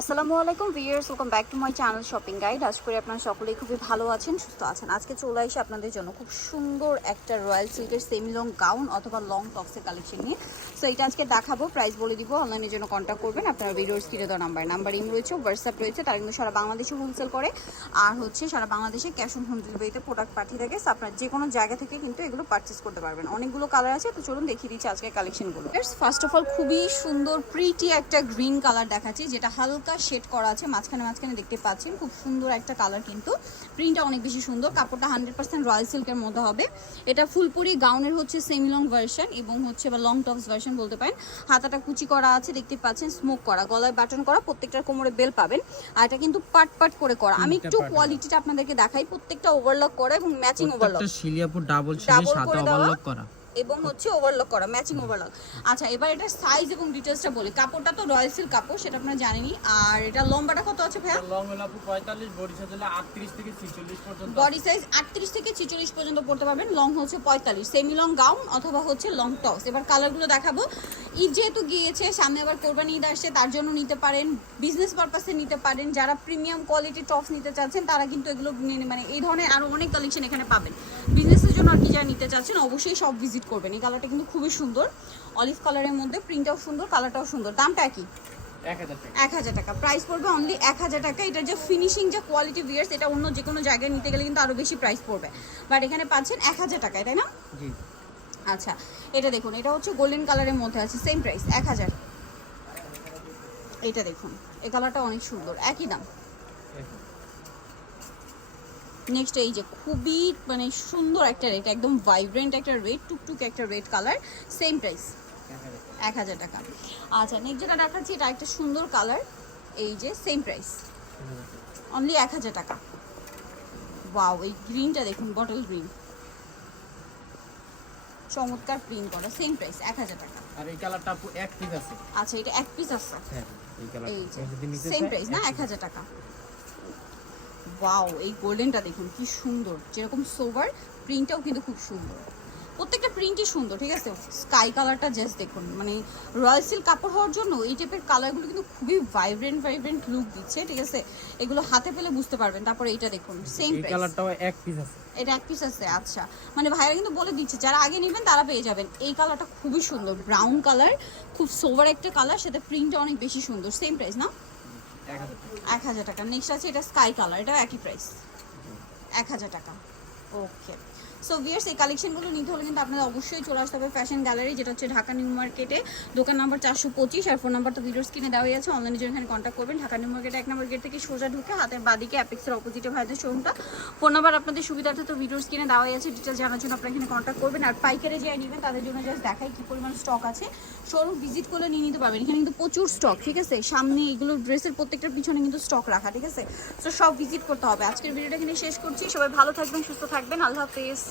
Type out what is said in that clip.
আসসালামু আলাইকুম viewers welcome back to my channel shopping guide আজ করে আপনারা সকলেই খুবই ভালো আছেন, সুস্থ আছেন। আজকে চলে আসি আপনাদের জন্য খুব সুন্দর একটা রয়্যাল সিল্কের সেমি লং গাউন অথবা লং টপসের কালেকশন নিয়ে। সো এটা আজকে দেখাবো প্রাইস বলে দিব অনলাইনের জন্য কন্ট্যাক্ট করবেন। আপনারা ভিডিওর স্ক্রিনে দেওয়া নাম্বার নাম্বার ইম রয়েছে হোয়াটসঅ্যাপ রয়েছে, তার কিন্তু সারা বাংলাদেশে হোলসেল করে। আর হচ্ছে সারা বাংলাদেশে ক্যাশ অন হোম ডেলিভারিতে প্রোডাক্ট পাঠিয়ে থাকে। So, আপনারা যে কোনো জায়গা থেকে কিন্তু এগুলো পারচেস করতে পারবেন। অনেকগুলো কালার আছে, তো চলুন দেখিয়ে দিচ্ছি আজকের কালেকশনগুলো ফার্স্ট অফ অল খুবই সুন্দর প্রিটি একটা গ্রিন কালার দেখাচ্ছি, যেটা হালকা শেড করা আছে মাঝখানে মাঝখানে দেখতে পাচ্ছেন খুব সুন্দর একটা কালার কিন্তু। প্রিন্টটা অনেক বেশি সুন্দর কাপড়টা হান্ড্রেড পার্সেন্ট রয়্যাল সিল্কের মধ্যে হবে। এটা ফুলপুরি গাউনের হচ্ছে সেমি লং ভার্সন এবং হচ্ছে বা লং টপস ভার্সন বলতে পারেন। হাতাটা কুচি করা আছে দেখতে পাচ্ছেন স্মোক করা গলায় বাটন করা প্রত্যেকটার কোমরে বেল পাবেন। আর এটা কিন্তু পাট পাট করে করা। আমি একটু কোয়ালিটিটা আপনাদেরকে দেখাই প্রত্যেকটা ওভারলক করা এবং ম্যাচিং ওভারলক ডাবল করে। ওভারলক করা। এবং হচ্ছে ওভারলক করা ম্যাচিং ওভারলক আচ্ছা এবার এটা সাইজ এবং ডিটেলসটা বলি। কাপড়টা তো রয়্যাল সিল্ক কাপড় সেটা আপনারা জানেনই। আর এটা লম্বাটা কত আছে ভাইয়া? লং হলো আপু 45 বডি সাইজ হলো 38 থেকে 46 পর্যন্ত বডি সাইজ আটত্রিশ থেকে ছিচল্লিশ পর্যন্ত পড়তে পারবেন। লং হচ্ছে পঁয়তাল্লিশ। সেমি লং গাউন অথবা হচ্ছে লং টপস এবার কালারগুলো দেখাবো। ঈদ যেহেতু গিয়েছে সামনে আবার কোরবানি ঈদ আসছে তার জন্য নিতে পারেন। বিজনেস পারপাসে নিতে পারেন। যারা প্রিমিয়াম কোয়ালিটি টপস নিতে চাচ্ছেন তারা কিন্তু এগুলো মানে এই ধরনের আরও অনেক কালেকশন এখানে পাবেন। বিজনেসের জন্য আর কি যারা নিতে চাচ্ছেন অবশ্যই সব ভিজিট করবেন। এই কালারটা কিন্তু খুবই সুন্দর। অলিভ কালারের মধ্যে প্রিন্টটাও সুন্দর কালারটাও সুন্দর। দামটা কি? এক হাজার টাকা। প্রাইস পড়বে অনলি এক হাজার টাকা। এটা যে ফিনিশিং যে কোয়ালিটি ভিয়ার্স এটা অন্য যে কোনো জায়গায় নিতে গেলে কিন্তু আরও বেশি প্রাইস পড়বে। বাট এখানে পাচ্ছেন এক হাজার টাকায় তাই না? আচ্ছা এটা দেখুন এটা হচ্ছে গোল্ডেন কালারের মধ্যে আছে সেম প্রাইস এক হাজার। এটা দেখুন এই কালারটা অনেক সুন্দর একই দাম। নেক্সট এই যে খুবই মানে সুন্দর একটা রেড একদম ভাইব্রেন্ট একটা রেড টুকটুক একটা রেড কালার সেম প্রাইস এক হাজার টাকা। আচ্ছা নেক্সট যেটা দেখাচ্ছি এটা একটা সুন্দর কালার এই যে সেম প্রাইস অনলি এক হাজার টাকা। ওয়াও এই গ্রিনটা দেখুন বটল গ্রিন চমৎকার প্রিন্ট করা সেম প্রাইস এক হাজার টাকা। আর এই কালারটা আপু এক পিস আছে। আচ্ছা এটা এক পিস আছে। হ্যাঁ এই কালারটা যে সেম প্রাইস না? এক হাজার টাকা। ওয়াও এই গোল্ডেনটা দেখুন কি সুন্দর। যেরকম সোভার প্রিন্টটাও কিন্তু খুব সুন্দর। প্রত্যেকটা প্রিন্টই সুন্দর ঠিক আছে? স্কাই কালারটা জাস্ট দেখুন মানে রয়্যাল সিল্ক কাপড় হওয়ার জন্য এই টাইপের কালারগুলো কিন্তু খুবই ভাইব্রেন্ট ভাইব্রেন্ট লুক দিচ্ছে ঠিক আছে? এগুলো হাতে পেলে বুঝতে পারবেন তারপরে এইটা দেখুন সেম কালারটাও এক পিস আছে। এটা এক পিস আছে আচ্ছা। মানে ভাইরা কিন্তু বলে দিচ্ছে যারা আগে নেবেন তারা পেয়ে যাবেন। এই কালারটা খুবই সুন্দর ব্রাউন কালার খুব সোভার একটা কালার সাথে প্রিন্টটা অনেক বেশি সুন্দর সেম প্রাইস না? 1000 টাকা এক হাজার টাকা। নেক্সট আছে এটা স্কাই কালার এটাও একই প্রাইস এক হাজার টাকা। ওকে সো ভিয়ার্স এই কালেকশনগুলো নিতে হলে কিন্তু আপনাদের অবশ্যই চলে আসতে হবে ফ্যাশন গ্যালারি যেটা হচ্ছে ঢাকা নিউ মার্কেটে দোকান নাম্বার চারশো পঁচিশ আর ফোন নাম্বার তো ভিডিওর স্ক্রিনে দেওয়াই আছে। অনলাইনে জন্য এখানে কন্ট্যাক্ট করবেন। ঢাকা নিউ মার্কেটে এক নম্বর গেট থেকে সোজা ঢুকে হাতের বাদিকে অ্যাপেক্সের অপোজিটে ভাইদের শোরুমটা ফোন নাম্বার আপনাদের সুবিধার্থে তো ভিডিওর স্ক্রিনে দেওয়াই আছে। ডিটেলস জানার জন্য আপনারা এখানে কন্ট্যাক্ট করবেন। আর পাইকারে যে নেবেন, তাদের জন্য জাস্ট দেখাই কী পরিমাণ স্টক আছে। শোরুম ভিজিট করলে নিয়ে নিতে পারবেন। এখানে কিন্তু প্রচুর স্টক ঠিক আছে? সামনে এগুলো ড্রেসের প্রত্যেকটার পিছনে কিন্তু স্টক রাখা, ঠিক আছে? তো সব ভিজিট করতে হবে। আজকের ভিডিওটা এখানে শেষ করছি। সবাই ভালো থাকবেন, সুস্থ থাকবেন আল্লাহ হাফেজ